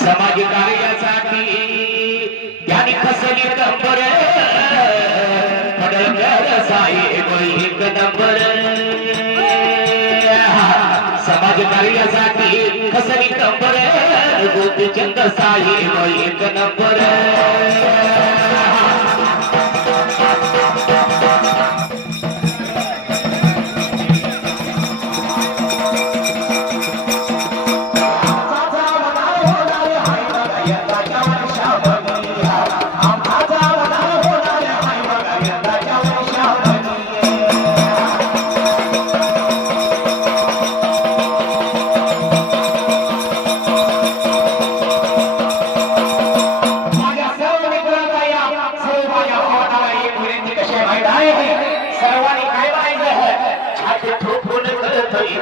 समाज कार्यासाठी ज्ञानी कसली कंबर. पडकर साहेब एक नंबर समाज कार्यासाठी कसली कंबर. गोपीचंद साहेब एक नंबर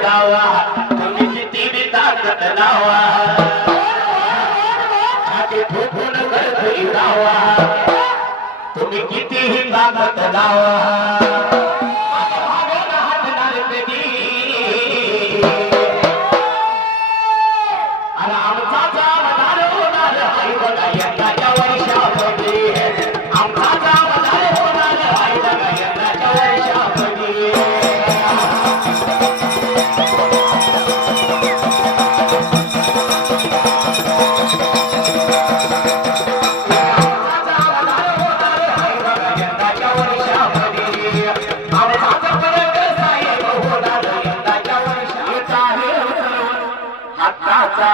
लावा. तुम्ही किती बी ताकद लावा. छाती ठोकून करतोय लावा. तुम्ही कितीही ताकद लावा. आमचा हक्काचा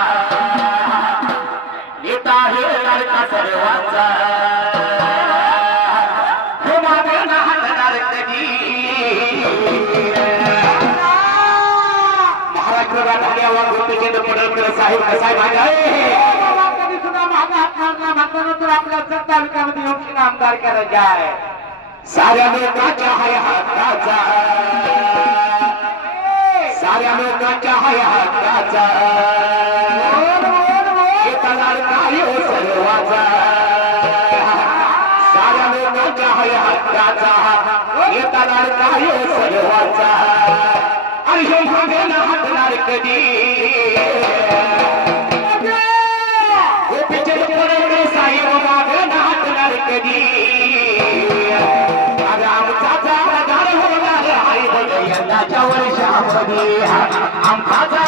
नेता आहे लाडका सर्वांचा. हो महाराष्ट्र पडळकर साहेब कसा आहे आपल्या सत्ता विकामध्ये योगशील आमदार करायचे आहे? साऱ्या लोकांच्या हाय हाताचा साऱ्या लोकांच्या हाय हाताचा. हो सर्वाचा साऱ्या लोकांच्या हयाचा हाताचा. एका लाडका हो सर्वाचा आणि हे ना हटणार कधी? आमचा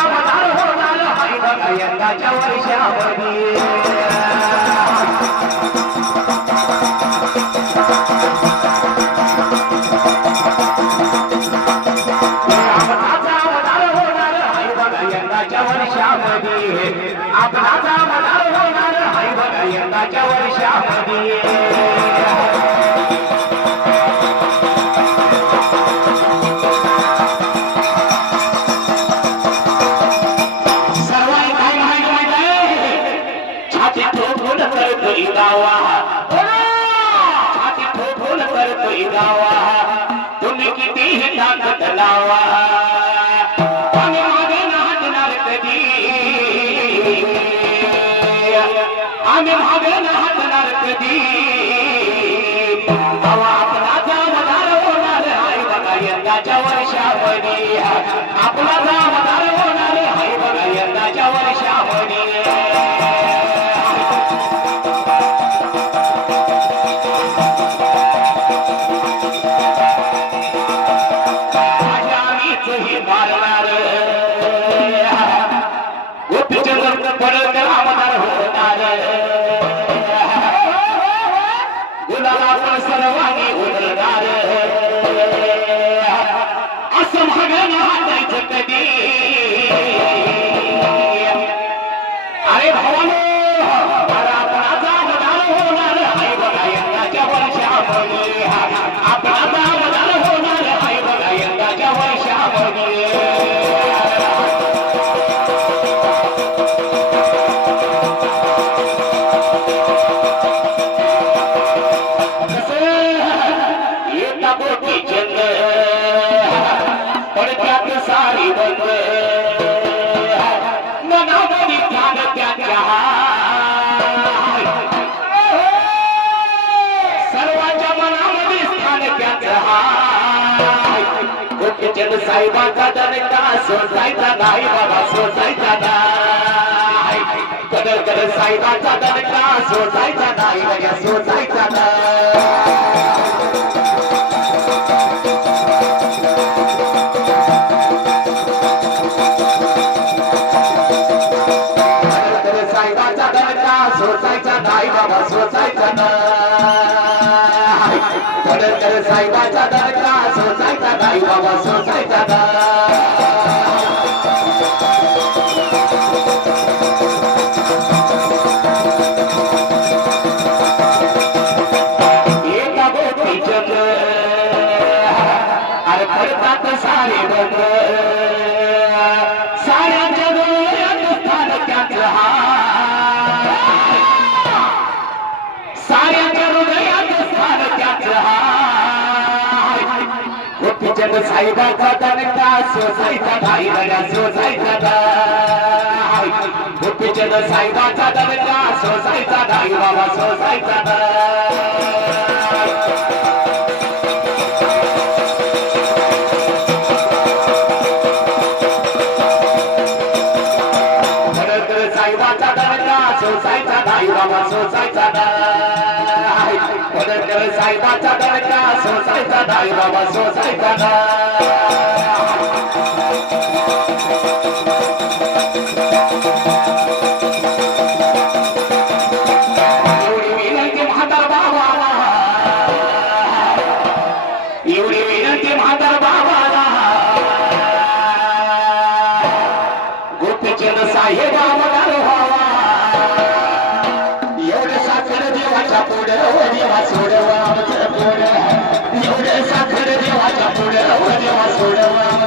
जामदार होणार आहे बघ यंदाच्या वर्षामध्ये. आमचा जामदार होणार आहे यंदाच्या वर्षामध्ये. तुम्ही लावा. आम्ही मागे ना हटणार कधी आम्ही मागे कधी? असं मागं कधी? अरे भावानो होणार आहे बघा यंदाच्या वर्षामध्ये आपला गोपीचंद साहेबांचा दरका सोसायचा नाही बाबा सोसायचा नाही कदर कर साईबाचा दणका सोसायचा नाही बघा सोसायचा नाही तर साहेबाचा दणका सोसायचा नाही बाबा सोसायचा नाही तर साहेबाचा दणका सोसायचा नाही बाबा सोसायचा नाही गोपीचंद साहेबाचा दणका सोसायचा भाई बघा सोसायचा नाही गोपीचंद साहेबाचा दणका सोसायचा भाई बाबा सोसायचा नाही खरं साईबाचा दर्जा सोसायचा भाई बाबा सोसायचा नाही खरं साईबाचा सोसायचा नाही बाबा सोसायचा नाही Thank you.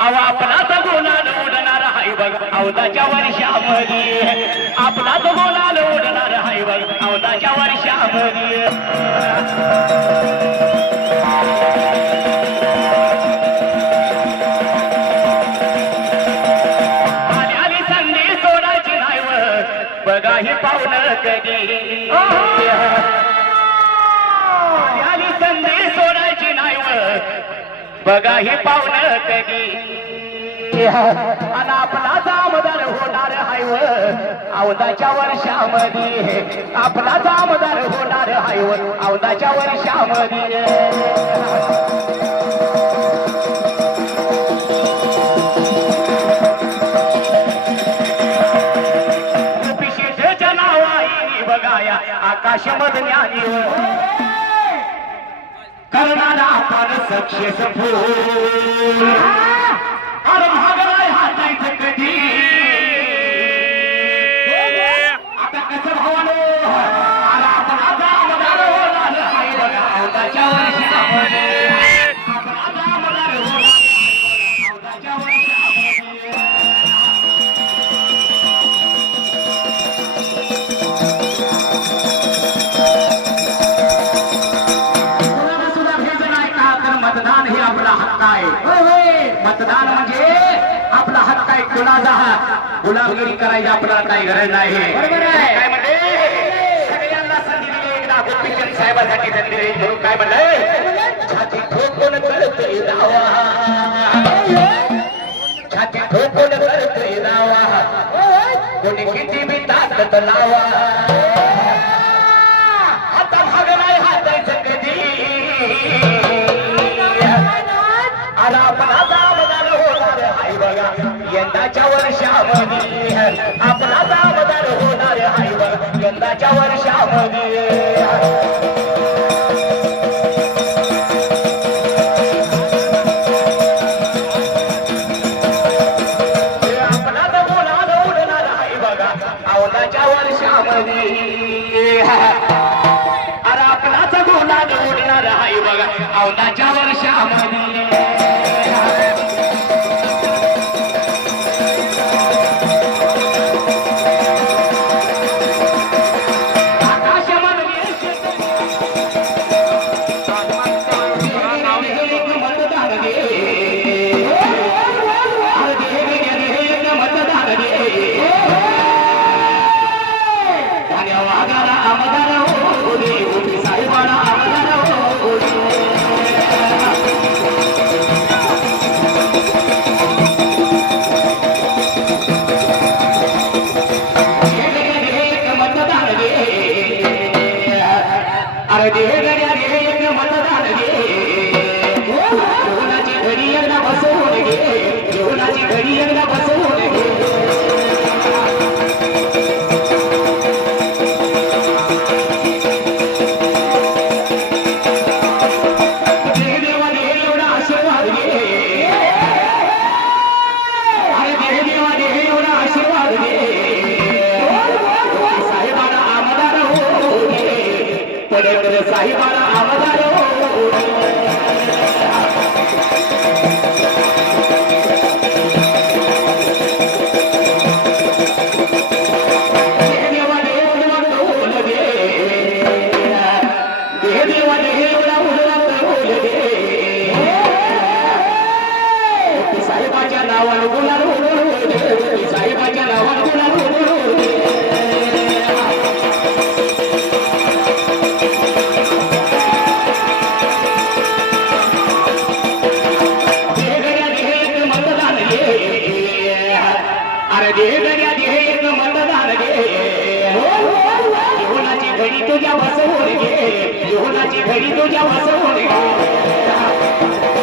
अहो उडणार हाय बघ अवदाच्या वर्षामध्ये. आपलाच गुलाल उडणार हाय बघ अवदाच्या वर्षामध्ये. बघा ही पाहुणं कधी बघा ही पाहुणं कधी. आणि आपला जामदार होणार हायव औदाच्या वर्षामध्ये. आपला जामदार होणार हायव औदाच्या वर्षामध्ये. विशेषच्या नावाई बघाया. आकाश मधल्या करणारा आपण सक्सेस फूल. अरे संविधान म्हणजे आपला हक्क आहे कुणाचा हा गुलामगिरी करायची आपल्याला काही गरज नाही. काय म्हणले? सगळ्यांना संधी दिली एकदा. गोपीचंद साहेबांसाठी संधी दिली. म्हणून काय म्हणलंय यंदाच्या वर्षामध्ये आपला सावधान होणार आहे. यंदाच्या वर्षामध्ये. तुझ्या बसवून घे जीवनाची घडी तुझ्या बसवून घे